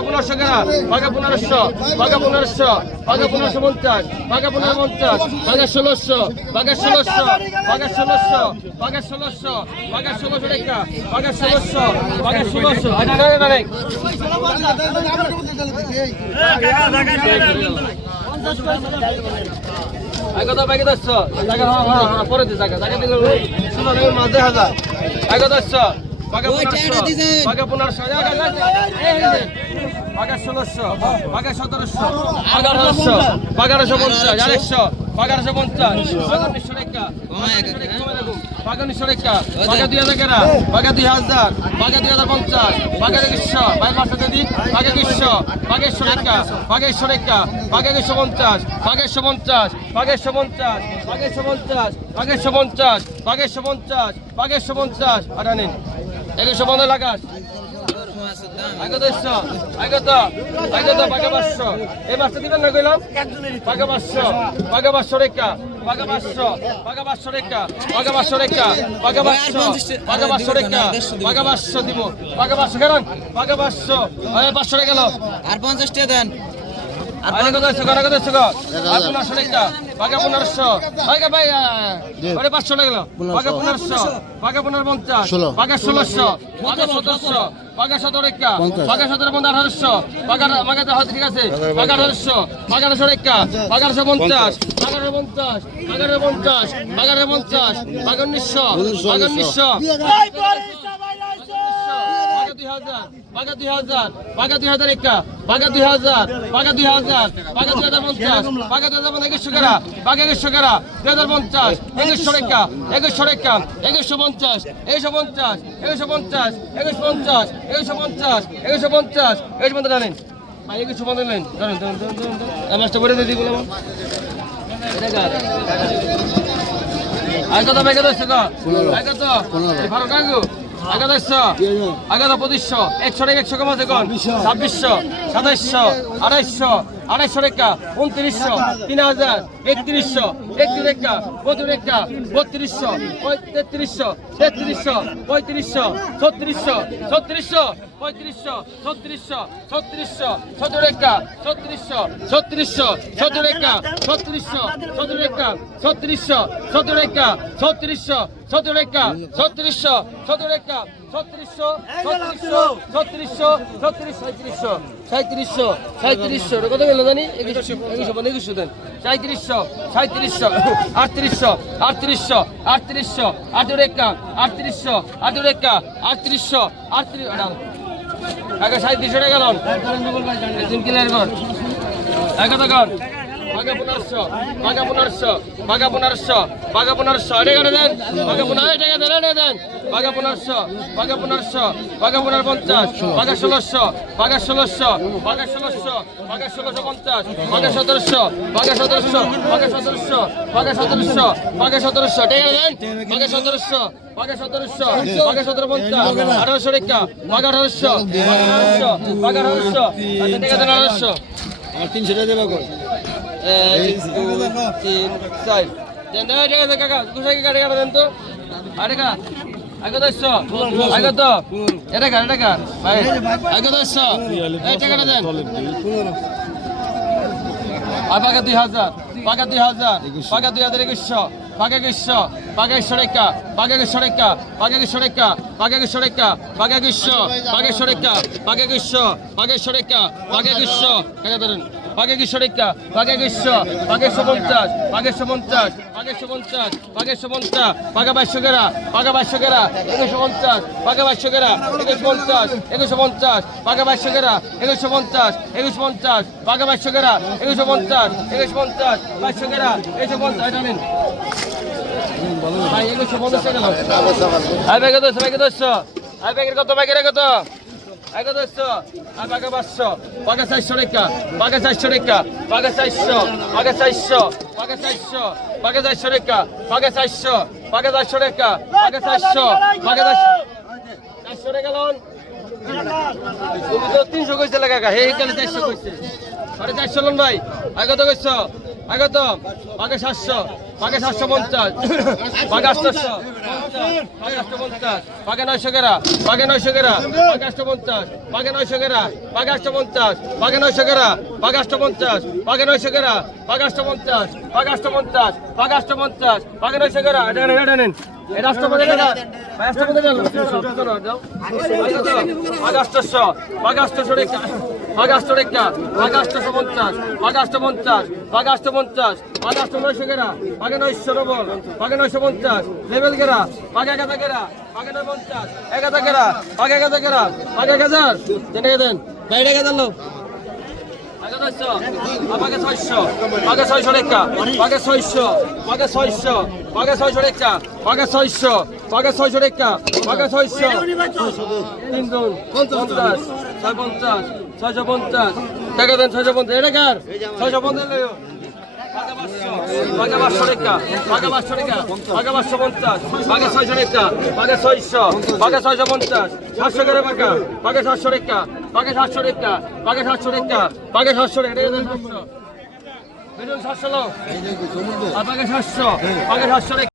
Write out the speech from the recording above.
পনেরোশো কেনা বাঘে পনেরোশো বাঘে পনেরোশো বাঘে পনেরোশো পঞ্চাশ বাঘে পনেরো পঞ্চাশ বাঘে ষোলোশো বাঘে ষোলোশো বাঘে ষোলোশো বাঘে ষোলোশো বাঘে ষোলোশো রেখা বাঘে ষোলোশো বাঘে ষোলোশো মানে আগত বাইকে দশ জায়গা হ্যাঁ হ্যাঁ হ্যাঁ পরে দি জায়গা জায়গা দিলে শুনো রে মাঝে হাজার আগত দশ বাঘা পনেরোশো। বাঘা ষোলোশো। বাঘা সতেরোশো। বাঘারোশো বাঘারোশো পঞ্চাশ। আরেকশো বাঘারোশো পঞ্চাশ। রেখা বাঘান্নিশো রেখা বাঘা দুই হাজার কেনা বাঘা দুই হাজার। বাঘা দুই হাজার পঞ্চাশ। বাঘা একশো। বাইর মাসে দিদি বাঘা একশো। বাঘেরশো রেখা বাঘেরশো রেখা বাঘা একশো পঞ্চাশ। বাঘেরশো পঞ্চাশ। বাঘেরশো পঞ্চাশ। বাঘেরশো পঞ্চাশ। বাঘেরশো পঞ্চাশ। বাঘেরশো পঞ্চাশ। বাঘেরশো পঞ্চাশ। আর আনেন। একশো পনেরো লাগাস। এই মাছটা দিবেন না কইলাম? পাঁচশো বাঘা পাঁচশো রেখা পাঁচশো বাঘা পাঁচশো রেখা বাঘা পাঁচশো রেখা পাঁচশো পাঁচশো পাঁচশো দিব পাঁচশো পাঁচশো পাঁচশো আর পঞ্চাশ টাকা দেন। আরে আর পনেরোশো পনেরোশো। আরে টাকা পনেরো পঞ্চাশ ষোলোশো বাঘা সতেরো রেখা। বাঘা সতেরো পনেরো আঠারোশো বাঘা বাঘা ঠিক আছে? বাঘা আঠারোশো বাঘা আঠারোশো রেখা। বাঘা আঠারোশো পঞ্চাশ। আঠারো পঞ্চাশ। বাঘা পঞ্চাশ। বাঘা পঞ্চাশ। বাঘা উনিশশো বাঘা উনিশশো দুই হাজার বাঘা দুই হাজার বাঘা দুই হাজার একা বাঘা দুই হাজার বাঘা দুই হাজার বাঘা দুই হাজার পঞ্চাশ বাঘা দুই হাজার একুশশো কেরা বাঘা একুশশো কেরা দুই হাজার পঞ্চাশ একুশশো রেখা একুশশো রেখা একুশো পঞ্চাশ একুশো পঞ্চাশ দশ ভালো কাকু একশো আগত পঁচিশশো একশো একশো কমাতে কন? ছাব্বিশশো। সাতাইশশো আড়াইশো আড়াইশো রেখা, উনত্রিশশো, তিন হাজার, একত্রিশশো, একত্রিশ রেখা বত্রিশ রেখা, বত্রিশশো তেত্রিশশো তেত্রিশশো, পঁয়ত্রিশশো, ছত্রিশশো ছত্রিশশো, পঁয়ত্রিশশো, ছত্রিশশো ছত্রিশশো সতেরো রেখা, ছত্রিশশো ছত্রিশশো সতেরো রেখা, ছত্রিশশো সতেরো রেখা, ছত্রিশশো সতেরো রেখা, ছত্রিশশো সতেরো রেখা, ছত্রিশশো সতেরো রেখা ছত্রিশশো ছত্রিশশো ছত্রিশশো ছত্রিশ সাঁত্রিশশো সাঁত্রিশশো সাঁত্রিশশো কত গেল জানি? একুশশো একুশশো মানে একুশশো দেন। সাঁত্রিশশো সাঁত্রিশশো আটত্রিশশো আটত্রিশশো আটত্রিশশো আটু রেখা আটত্রিশশো আটু রেখা আটত্রিশশো আটত্রিশ আগে সাঁত্রিশশো টাকা গেল তিন কিলোর ঘর একা দোকান বাঘা পনেরোশো বাঘা পনেরোশো বাঘা পনেরোশো বাঘা পনেরোশো। এটা কেন দেন? বাঘা পনেরো টাকা দেন দেন। বাঘা পনেরোশো বাঘা পনেরোশো বাঘা পনেরো পঞ্চাশ বাঘা ষোলোশো বাঘা ষোলোশো বাঘা ষোলোশো বাঘা ষোলোশো পঞ্চাশ বাঘা সতেরোশো বাঘা সতেরোশো বাঘা সতেরোশো বাঘা সতেরোশো বাঘা সতেরোশো টাকা দেন বাঘা সতেরোশো বাঘা সতেরোশো বাঘা সতেরো পঞ্চাশ। আঠারোশো রেখা বাঘা আঠারোশো বাঘা আঠারোশো বাঘা আঠারোশো আচ্ছা আঠারোশো। আমার তিনশো টাকা দেবো এক দুই তিন চার। দেন কাকা দুশো দেন তো। আরে আগে তো এসছো আগে তো এটা কার এটা কার? ভাই, আগে তো এসছো এই টাকাটা দেন। আর পাকা দুই হাজার বাঘা দুই হাজার একুশশো, পাকা একুশশো। একশো রেখা বাঘা একুশশো বাঘা একশো রেখা বাঘা একুশশো টাকা ধরেন। একুশশো বাঘা একশো পঞ্চাশ একশো পঞ্চাশ একশো পঞ্চাশ একশো পঞ্চাশ বাইশশো গেরা একুশশো পঞ্চাশ গেরা একুশশো পঞ্চাশ একুশশো পঞ্চাশ গেরা একুশশো পঞ্চাশ একুশশো পঞ্চাশ গেরা একুশশো পঞ্চাশ একুশশো পঞ্চাশ গেরা একুশশো পঞ্চাশ এটা নিন কত বাঘা চারশো চারশো চারশো চারশো বাঘা চারশো তিনশো কইছে লাগা হে এখানে চারশো কইছে? সাড়ে চারশো লোন ভাই। আগে তো কইছো? আগে তো আগে সাতশো আগে সাতশো পঞ্চাশ আগে আটশো আগে আটশো পঞ্চাশ আগে নয়শো গেরা আগে নয়শো গেরা আগে আটশো পঞ্চাশ আগে নয়শো গেরা আগে আটশো পঞ্চাশ আগে নয়শো গেরা আগে আটশো পঞ্চাশ আগে নয়শো গেরা আগে আটশো পঞ্চাশ আগে আটশো পঞ্চাশ আগে আটশো পঞ্চাশ আগে নয়শো গেরা এটা নেন এটা নেন রাষ্ট্রপতি রাষ্ট্রপতি আগস্ট রেখা আগস্টশো পঞ্চাশ আগস্ট পঞ্চাশ আগস্ট পঞ্চাশ আগস্ট নয়শো গেরা আগে নয়শো ডবল আগে নয়শো পঞ্চাশ লেভেল গেরা আগে এক হাজার গেরা আগে নয় পঞ্চাশ এক হাজার গেরা আগে এক হাজার গেরা আগে এক হাজার জেনে দেন বাইরে এক হাজার লোক আগে ছয়শো আগে ছয়শো রেখা আগে ছয়শো আগে ছয়শো আগে ছয়শো রেখা আগে ছয়শো আগে ছয়শো রেখা আগে ছয়শো তিনজন পঞ্চাশ ছয় পঞ্চাশ ছয়শো পঞ্চাশ। টাকা দেন ছয়শো পঞ্চাশ। এটা কার? ছয়শো পঞ্চাশ আগে পাঁচশো রেখা আগে পাঁচশো রেখা আগে পাঁচশো পঞ্চাশ। আগে ছয়শো রেখা আগে ছয়শো। আগে ছয়শো পঞ্চাশ। সাতশো করে পাকা আগে সাতশো রেখা আগে সাতশো রেখা আগে সাতশো রেখা আগে সাতশো রেখা সাতশো। সাতশো লোক